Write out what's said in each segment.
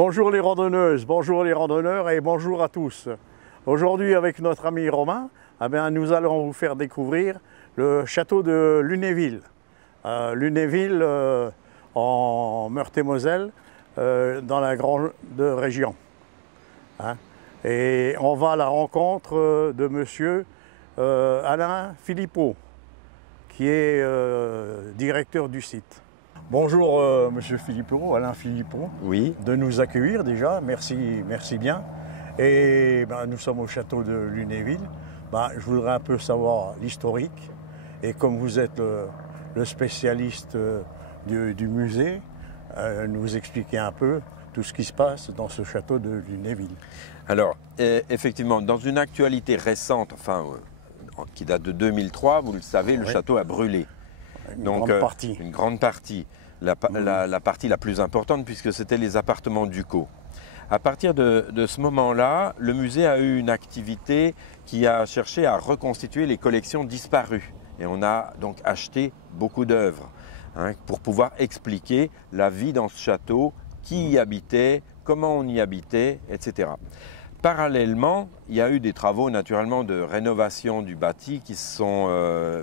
Bonjour les randonneuses, bonjour les randonneurs et bonjour à tous. Aujourd'hui avec notre ami Romain, nous allons vous faire découvrir le château de Lunéville. Lunéville en Meurthe-et-Moselle, dans la grande région. Et on va à la rencontre de monsieur Alain Philippot, qui est directeur du site. Bonjour monsieur Philippot, Alain Philippot, Oui. de nous accueillir déjà, merci bien. Et nous sommes au château de Lunéville. Je voudrais un peu savoir l'historique, et comme vous êtes le spécialiste du musée, nous expliquer un peu tout ce qui se passe dans ce château de Lunéville. Alors, effectivement, dans une actualité récente, qui date de 2003, vous le savez, le château a brûlé. Grande partie. Une grande partie. La partie la plus importante, puisque c'était les appartements ducaux. À partir de ce moment-là, le musée a eu une activité qui a cherché à reconstituer les collections disparues. Et on a donc acheté beaucoup d'œuvres pour pouvoir expliquer la vie dans ce château, qui y habitait, comment on y habitait, etc. Parallèlement, il y a eu des travaux naturellement de rénovation du bâti qui sont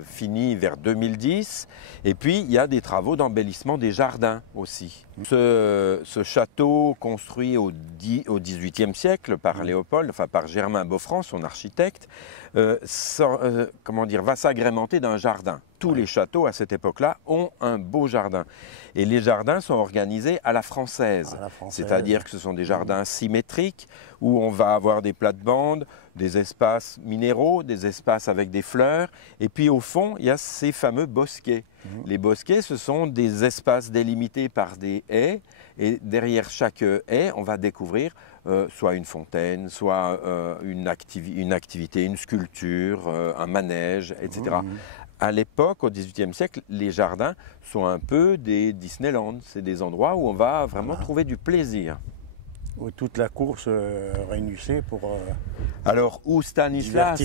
finis vers 2010. Et puis, il y a des travaux d'embellissement des jardins aussi. Ce château construit au XVIIIe siècle par Léopold, par Germain Boffrand, son architecte, va s'agrémenter d'un jardin. Tous les châteaux à cette époque-là ont un beau jardin. Et les jardins sont organisés à la française. C'est-à-dire que ce sont des jardins symétriques où on va avoir des plates-bandes, des espaces minéraux, des espaces avec des fleurs. Et puis au fond, il y a ces fameux bosquets. Les bosquets, ce sont des espaces délimités par des haies. Et derrière chaque haie, on va découvrir soit une fontaine, soit une activité, une sculpture, un manège, etc. À l'époque, au XVIIIe siècle, les jardins sont un peu des Disneyland. C'est des endroits où on va vraiment trouver du plaisir. Où toute la cour se réunissait pour Alors, où Stanislas,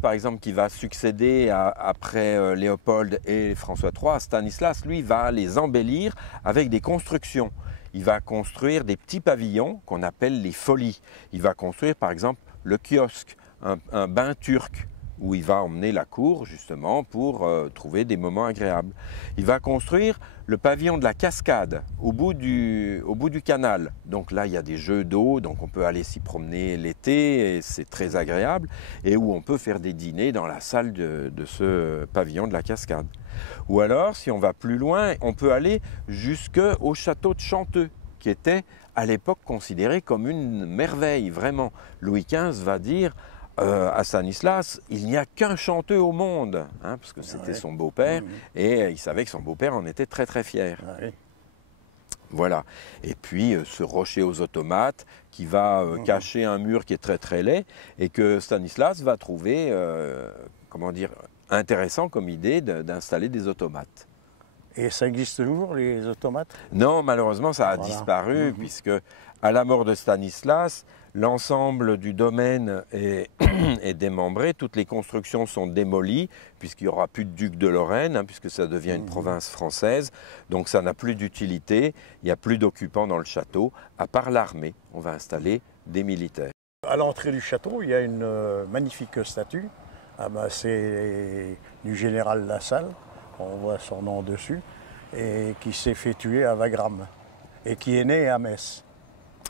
par exemple, qui va succéder après Léopold et François III, Stanislas, lui, va les embellir avec des constructions. Il va construire des petits pavillons qu'on appelle les folies. Il va construire, par exemple, le kiosque, un bain turc, où il va emmener la cour justement pour trouver des moments agréables. Il va construire le pavillon de la cascade au bout du canal. Donc là, il y a des jeux d'eau, donc on peut aller s'y promener l'été et c'est très agréable. Et où on peut faire des dîners dans la salle de ce pavillon de la cascade. Ou alors, si on va plus loin, on peut aller jusqu'au château de Chanteux, qui était à l'époque considéré comme une merveille, vraiment. Louis XV va dire à Stanislas, il n'y a qu'un Chanteux au monde, parce que c'était son beau-père, et il savait que son beau-père en était très très fier. Voilà. Et puis ce rocher aux automates qui va cacher un mur qui est très très laid, et que Stanislas va trouver, intéressant comme idée d'installer des automates. Et ça existe toujours, les automates? Non, malheureusement, ça a disparu, puisque à la mort de Stanislas, l'ensemble du domaine est démembré, toutes les constructions sont démolies, puisqu'il n'y aura plus de duc de Lorraine, puisque ça devient une province française, donc ça n'a plus d'utilité, il n'y a plus d'occupants dans le château, à part l'armée, on va installer des militaires. À l'entrée du château, il y a une magnifique statue, c'est du général Lassalle, on voit son nom dessus, et qui s'est fait tuer à Wagram, et qui est né à Metz.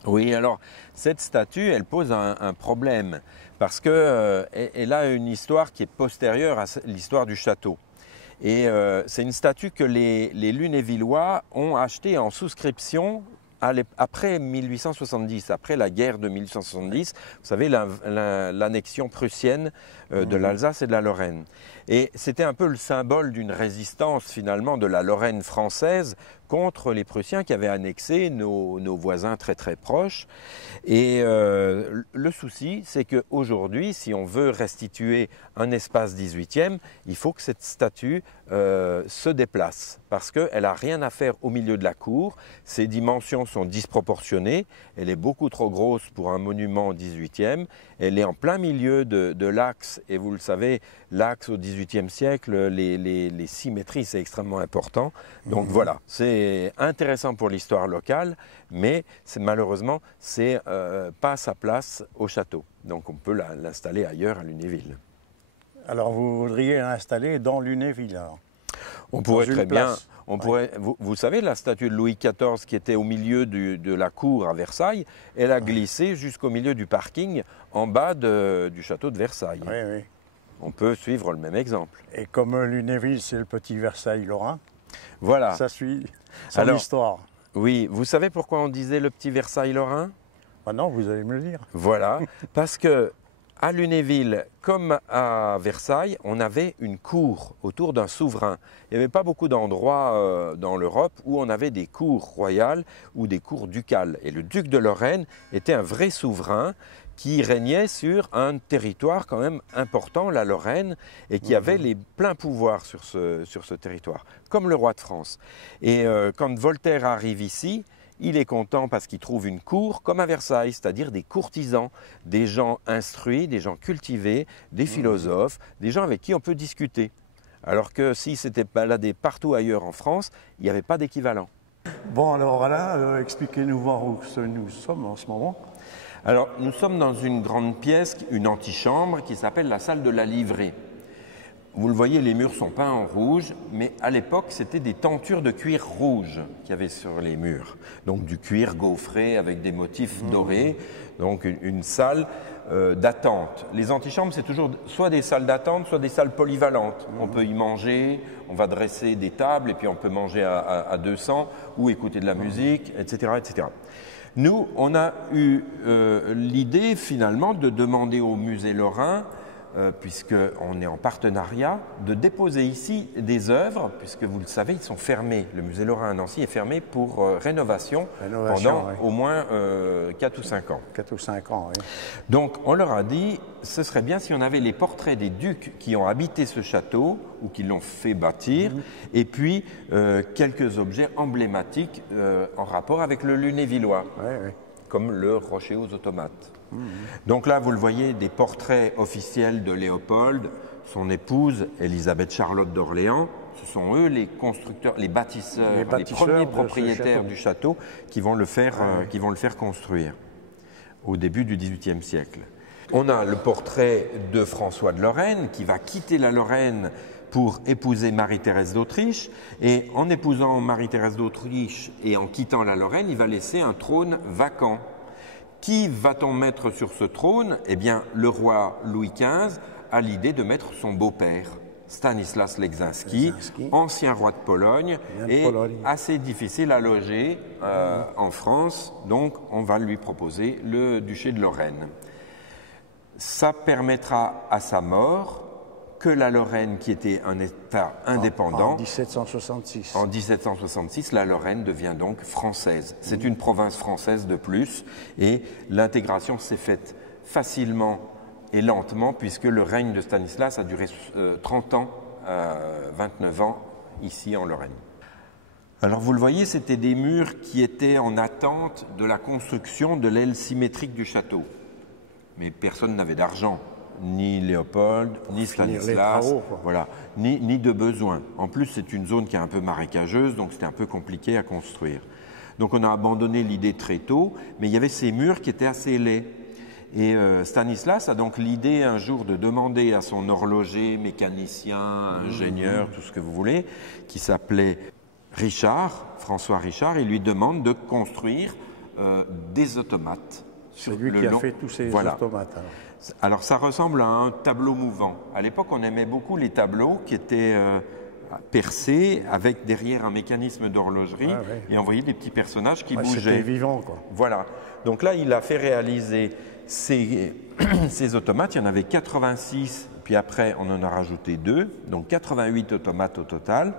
Oui, alors cette statue, elle pose un problème parce qu'elle a une histoire qui est postérieure à l'histoire du château. Et c'est une statue que les Lunévillois ont achetée en souscription après 1870, après la guerre de 1870, vous savez, l'annexion prussienne de l'Alsace et de la Lorraine. Et c'était un peu le symbole d'une résistance finalement de la Lorraine française contre les Prussiens qui avaient annexé nos voisins très très proches. Et le souci, c'est qu'aujourd'hui, si on veut restituer un espace 18e, il faut que cette statue se déplace parce qu'elle n'a rien à faire au milieu de la cour. Ses dimensions sont disproportionnées. Elle est beaucoup trop grosse pour un monument 18e. Elle est en plein milieu de l'axe. Et vous le savez, l'axe au XVIIIe siècle, les symétries, c'est extrêmement important. Donc voilà, c'est c'est intéressant pour l'histoire locale, mais malheureusement, c'est pas sa place au château. Donc on peut l'installer ailleurs à Lunéville. Alors vous voudriez l'installer dans Lunéville alors? On pourrait très bien. On pourrait, vous savez, la statue de Louis XIV qui était au milieu de la cour à Versailles, elle a glissé jusqu'au milieu du parking en bas du château de Versailles. Oui, oui. On peut suivre le même exemple. Et comme Lunéville, c'est le petit Versailles lorrain, voilà. Ça suit son histoire. Oui, vous savez pourquoi on disait le petit Versailles lorrain? Ah non, vous allez me le dire. Voilà, parce que à Lunéville, comme à Versailles, on avait une cour autour d'un souverain. Il n'y avait pas beaucoup d'endroits dans l'Europe où on avait des cours royales ou des cours ducales. Et le duc de Lorraine était un vrai souverain qui régnait sur un territoire quand même important, la Lorraine, et qui avait les pleins pouvoirs sur ce territoire, comme le roi de France. Et quand Voltaire arrive ici, il est content parce qu'il trouve une cour comme à Versailles, c'est-à-dire des courtisans, des gens instruits, des gens cultivés, des philosophes, des gens avec qui on peut discuter. Alors que s'il s'était baladé partout ailleurs en France, il n'y avait pas d'équivalent. Bon, alors voilà, expliquez-nous voir où nous sommes en ce moment. Alors, nous sommes dans une grande pièce, une antichambre qui s'appelle la salle de la livrée. Vous le voyez, les murs sont peints en rouge, mais à l'époque, c'était des tentures de cuir rouge qu'il y avait sur les murs. Donc du cuir gaufré avec des motifs dorés, donc une salle d'attente. Les antichambres, c'est toujours soit des salles d'attente, soit des salles polyvalentes. On peut y manger, on va dresser des tables et puis on peut manger à 200 ou écouter de la musique, etc., etc. Nous, on a eu l'idée finalement de demander au musée lorrain, puisqu'on est en partenariat, de déposer ici des œuvres, puisque vous le savez, ils sont fermés. Le musée lorrain à Nancy est fermé pour rénovation pendant au moins 4 ou 5 ans. 4 ou 5 ans, oui. Donc on leur a dit, ce serait bien si on avait les portraits des ducs qui ont habité ce château ou qui l'ont fait bâtir, et puis quelques objets emblématiques en rapport avec le Lunévillois, comme le rocher aux automates. Donc là, vous le voyez, des portraits officiels de Léopold, son épouse, Élisabeth Charlotte d'Orléans. Ce sont eux les constructeurs, les bâtisseurs, les premiers propriétaires du château qui vont le faire construire au début du XVIIIe siècle. On a le portrait de François de Lorraine qui va quitter la Lorraine pour épouser Marie-Thérèse d'Autriche. Et en épousant Marie-Thérèse d'Autriche et en quittant la Lorraine, il va laisser un trône vacant. Qui va-t-on mettre sur ce trône? Eh bien, le roi Louis XV a l'idée de mettre son beau-père, Stanislas Leczinski, ancien roi de Pologne, et assez difficile à loger en France. Donc, on va lui proposer le duché de Lorraine. Ça permettra à sa mort que la Lorraine, qui était un État indépendant, en 1766. En 1766, la Lorraine devient donc française. C'est une province française de plus, et l'intégration s'est faite facilement et lentement, puisque le règne de Stanislas a duré 30 ans, 29 ans, ici en Lorraine. Alors vous le voyez, c'était des murs qui étaient en attente de la construction de l'aile symétrique du château. Mais personne n'avait d'argent. Ni Léopold, ni Stanislas, voilà, ni de besoin. En plus, c'est une zone qui est un peu marécageuse, donc c'était un peu compliqué à construire. Donc on a abandonné l'idée très tôt, mais il y avait ces murs qui étaient assez laids. Et Stanislas a donc l'idée un jour de demander à son horloger, mécanicien, ingénieur, tout ce que vous voulez, qui s'appelait Richard, François Richard, il lui demande de construire des automates. C'est lui qui a fait tous ces automates. Alors ça ressemble à un tableau mouvant. À l'époque, on aimait beaucoup les tableaux qui étaient percés avec derrière un mécanisme d'horlogerie et on voyait des petits personnages qui bougeaient. C'était vivant, quoi. Voilà. Donc là, il a fait réaliser ces automates. Il y en avait 86, puis après, on en a rajouté 2, donc 88 automates au total,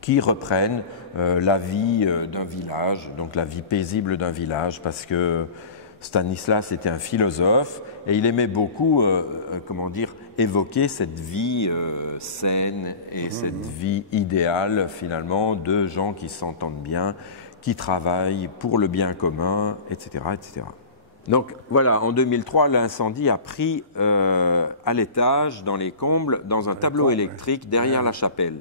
qui reprennent la vie d'un village, donc la vie paisible d'un village, parce que Stanislas était un philosophe et il aimait beaucoup, évoquer cette vie saine et cette vie idéale finalement de gens qui s'entendent bien, qui travaillent pour le bien commun, etc., etc. Donc voilà, en 2003, l'incendie a pris à l'étage, dans les combles, dans un tableau électrique derrière la chapelle.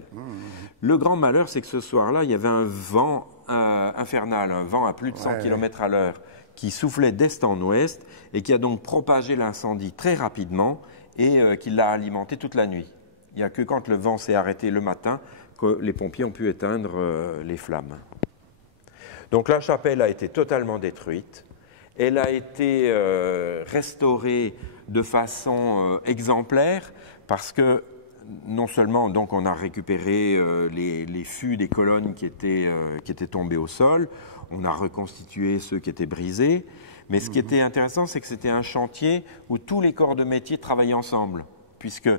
Le grand malheur, c'est que ce soir-là, il y avait un vent infernal, un vent à plus de 100 km à l'heure, qui soufflait d'est en ouest et qui a donc propagé l'incendie très rapidement et qui l'a alimenté toute la nuit. Il n'y a que quand le vent s'est arrêté le matin que les pompiers ont pu éteindre les flammes. Donc la chapelle a été totalement détruite. Elle a été restaurée de façon exemplaire parce que non seulement donc, on a récupéré les fûts des colonnes qui étaient tombés au sol, on a reconstitué ceux qui étaient brisés, mais ce qui était intéressant, c'est que c'était un chantier où tous les corps de métier travaillaient ensemble, puisque,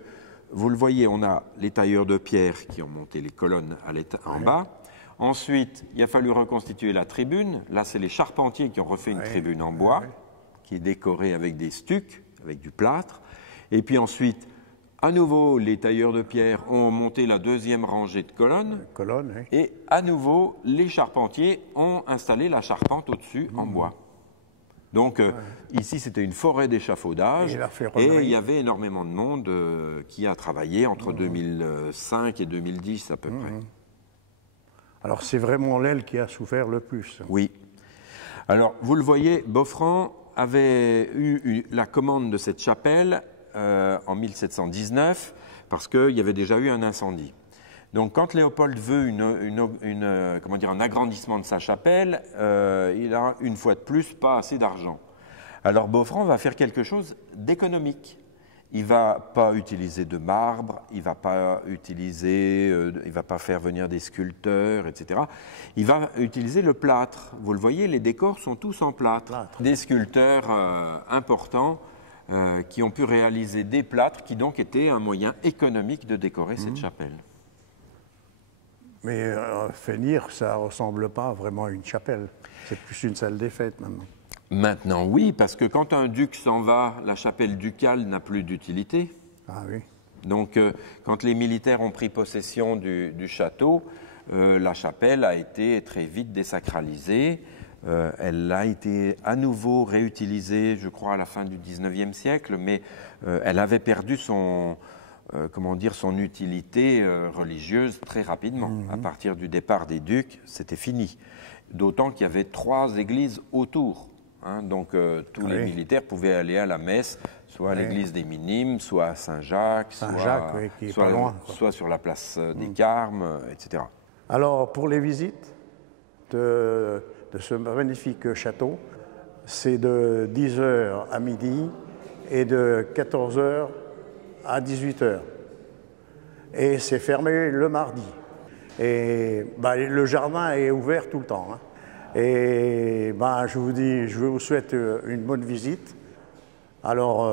vous le voyez, on a les tailleurs de pierre qui ont monté les colonnes en bas. Ensuite, il a fallu reconstituer la tribune. Là, c'est les charpentiers qui ont refait une tribune en bois, qui est décorée avec des stucs, avec du plâtre. Et puis ensuite, à nouveau, les tailleurs de pierre ont monté la deuxième rangée de colonnes. Et à nouveau, les charpentiers ont installé la charpente au-dessus en bois. Donc ici, c'était une forêt d'échafaudage et il y avait énormément de monde qui a travaillé entre 2005 et 2010 à peu près. Alors c'est vraiment l'aile qui a souffert le plus. Oui. Alors vous le voyez, Boffrand avait eu la commande de cette chapelle en 1719 parce qu'il y avait déjà eu un incendie. Donc quand Léopold veut un agrandissement de sa chapelle, il a une fois de plus pas assez d'argent. Alors Boffrand va faire quelque chose d'économique. Il ne va pas utiliser de marbre, il ne va pas faire venir des sculpteurs, etc. Il va utiliser le plâtre. Vous le voyez, les décors sont tous en plâtre. Des sculpteurs importants qui ont pu réaliser des plâtres qui donc étaient un moyen économique de décorer cette chapelle. Mais Fenir, ça ne ressemble pas vraiment à une chapelle. C'est plus une salle des fêtes maintenant. Maintenant, oui, parce que quand un duc s'en va, la chapelle ducale n'a plus d'utilité. Ah oui. Donc, quand les militaires ont pris possession du château, la chapelle a été très vite désacralisée. Elle a été à nouveau réutilisée, je crois, à la fin du XIXe siècle, mais elle avait perdu son utilité religieuse très rapidement. À partir du départ des ducs, c'était fini. D'autant qu'il y avait 3 églises autour. Donc tous les militaires pouvaient aller à la messe, soit à l'église des Minimes, soit à Saint-Jacques, soit sur la place des Carmes, etc. Alors pour les visites de ce magnifique château, c'est de 10h à midi et de 14h à 18h. Et c'est fermé le mardi. Et le jardin est ouvert tout le temps. Et je vous souhaite une bonne visite. Alors,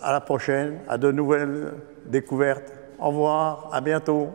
à la prochaine, à de nouvelles découvertes. Au revoir, à bientôt.